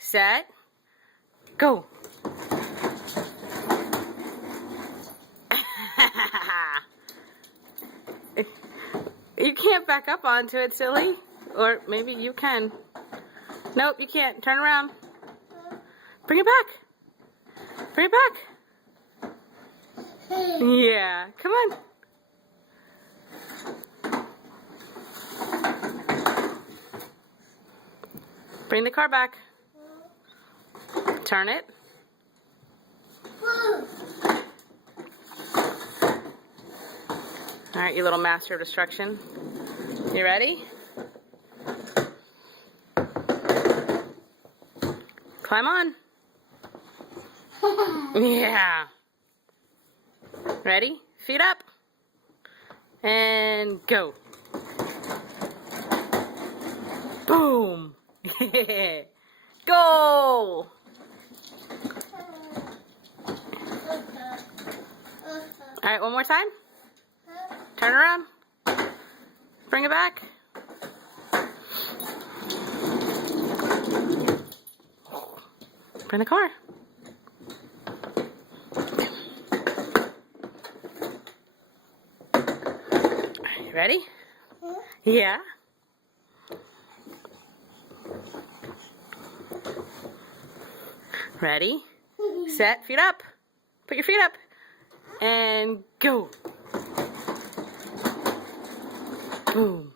set, go. You can't back up onto it, silly. Or maybe you can. Nope, you can't. Turn around. Bring it back. Bring it back. Yeah, come on. Bring the car back. Turn it. All right, you little master of destruction. You ready? Climb on. Yeah. Ready? Feet up. And go. Boom. Go. All right, one more time. Turn around. Bring it back. Bring the car. You ready? Yeah. Ready? Set, feet up. Put your feet up. And go. Boom.